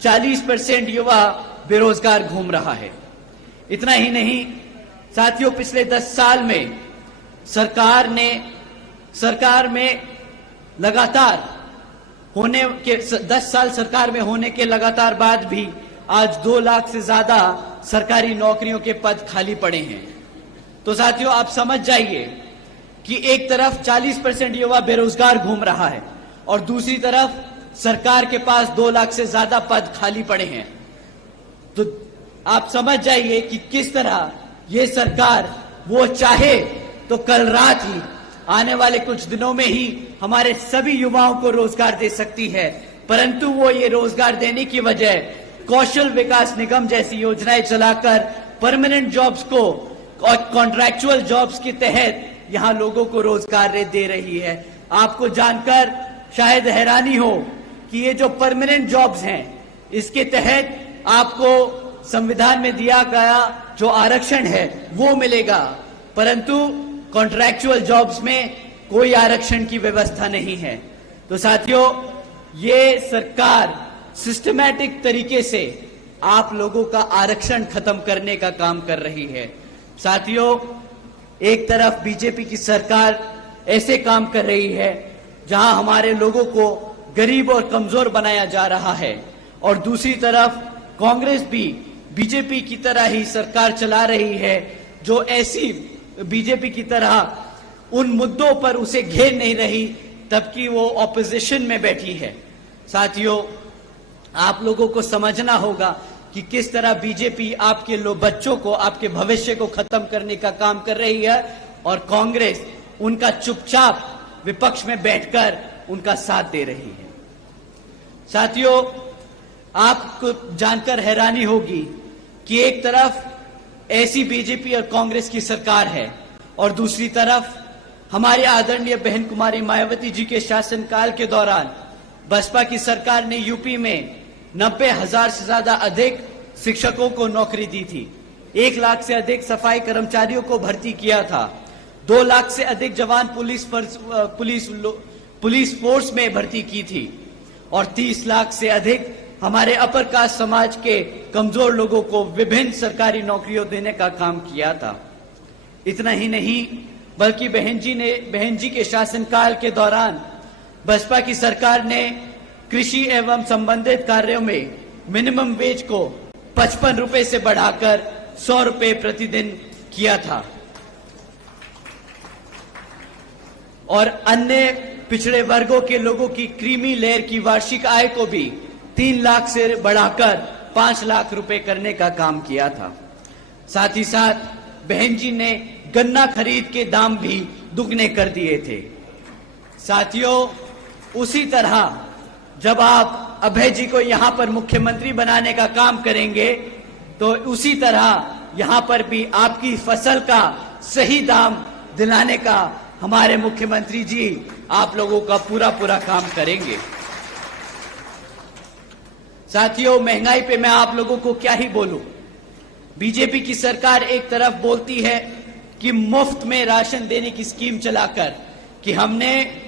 40% युवा बेरोजगार घूम रहा है। इतना ही नहीं साथियों, पिछले 10 साल में सरकार में लगातार होने के 10 साल सरकार में होने के लगातार बाद भी आज 2 लाख से ज्यादा सरकारी नौकरियों के पद खाली पड़े हैं। तो साथियों, आप समझ जाइए कि एक तरफ 40% युवा बेरोजगार घूम रहा है और दूसरी तरफ सरकार के पास 2 लाख से ज्यादा पद खाली पड़े हैं। तो आप समझ जाइए कि किस तरह ये सरकार वो चाहे तो कल रात ही, आने वाले कुछ दिनों में ही हमारे सभी युवाओं को रोजगार दे सकती है, परंतु वो ये रोजगार देने की बजाय कौशल विकास निगम जैसी योजनाएं चलाकर परमानेंट जॉब्स को और कॉन्ट्रैक्चुअल जॉब्स के तहत यहां लोगों को रोजगार दे रही है। आपको जानकर शायद हैरानी हो कि ये जो परमानेंट जॉब्स हैं, इसके तहत आपको संविधान में दिया गया जो आरक्षण है वो मिलेगा, परंतु कॉन्ट्रैक्चुअल जॉब्स में कोई आरक्षण की व्यवस्था नहीं है। तो साथियों, ये सरकार सिस्टमैटिक तरीके से आप लोगों का आरक्षण खत्म करने का काम कर रही है। साथियों, एक तरफ बीजेपी की सरकार ऐसे काम कर रही है जहां हमारे लोगों को गरीब और कमजोर बनाया जा रहा है, और दूसरी तरफ कांग्रेस भी बीजेपी की तरह ही सरकार चला रही है जो ऐसी बीजेपी की तरह उन मुद्दों पर उसे घेर नहीं रही तबकि वो ऑपोजिशन में बैठी है। साथियों, आप लोगों को समझना होगा कि किस तरह बीजेपी आपके बच्चों को, आपके भविष्य को खत्म करने का काम कर रही है और कांग्रेस उनका चुपचाप विपक्ष में बैठकर उनका साथ दे रही है। साथियों, आपको जानकर हैरानी होगी कि एक तरफ ऐसी बीजेपी और कांग्रेस की सरकार है और दूसरी तरफ हमारे आदरणीय बहन कुमारी मायावती जी के शासनकाल के दौरान बसपा की सरकार ने यूपी में 90,000 से ज्यादा अधिक शिक्षकों को नौकरी दी थी, 1 लाख से अधिक सफाई कर्मचारियों को भर्ती किया था, 2 लाख से अधिक जवान पुलिस फोर्स में भर्ती की थी और 30 लाख से अधिक हमारे अपर कास्ट समाज के कमजोर लोगों को विभिन्न सरकारी नौकरियों देने का काम किया था। इतना ही नहीं बल्कि बहन जी के शासनकाल के दौरान बसपा की सरकार ने कृषि एवं संबंधित कार्यों में मिनिमम वेज को 55 रुपए से बढ़ाकर 100 रुपए प्रतिदिन किया था और अन्य पिछड़े वर्गों के लोगों की क्रीमी लेयर की वार्षिक आय को भी 3 लाख से बढ़ाकर 5 लाख रुपए करने का काम किया था। साथ ही साथ बहन जी ने गन्ना खरीद के दाम भी दुगने कर दिए थे। साथियों, उसी तरह जब आप अभय जी को यहां पर मुख्यमंत्री बनाने का काम करेंगे तो उसी तरह यहां पर भी आपकी फसल का सही दाम दिलाने का हमारे मुख्यमंत्री जी आप लोगों का पूरा काम करेंगे। साथियों, महंगाई पे मैं आप लोगों को क्या ही बोलूं। बीजेपी की सरकार एक तरफ बोलती है कि मुफ्त में राशन देने की स्कीम चलाकर कि हमने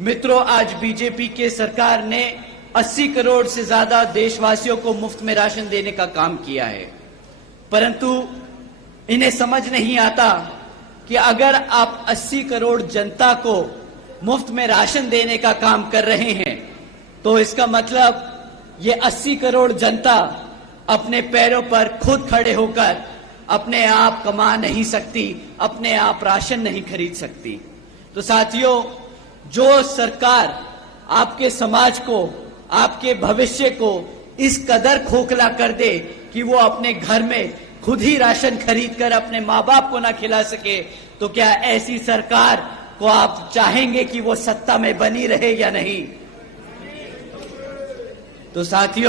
मित्रों, आज बीजेपी के सरकार ने 80 करोड़ से ज्यादा देशवासियों को मुफ्त में राशन देने का काम किया है, परंतु इन्हें समझ नहीं आता कि अगर आप 80 करोड़ जनता को मुफ्त में राशन देने का काम कर रहे हैं तो इसका मतलब ये 80 करोड़ जनता अपने पैरों पर खुद खड़े होकर अपने आप कमा नहीं सकती, अपने आप राशन नहीं खरीद सकती। तो साथियों, जो सरकार आपके समाज को, आपके भविष्य को इस कदर खोखला कर दे कि वो अपने घर में खुद ही राशन खरीदकर अपने माँ बाप को ना खिला सके, तो क्या ऐसी सरकार को आप चाहेंगे कि वो सत्ता में बनी रहे या नहीं? तो साथियों,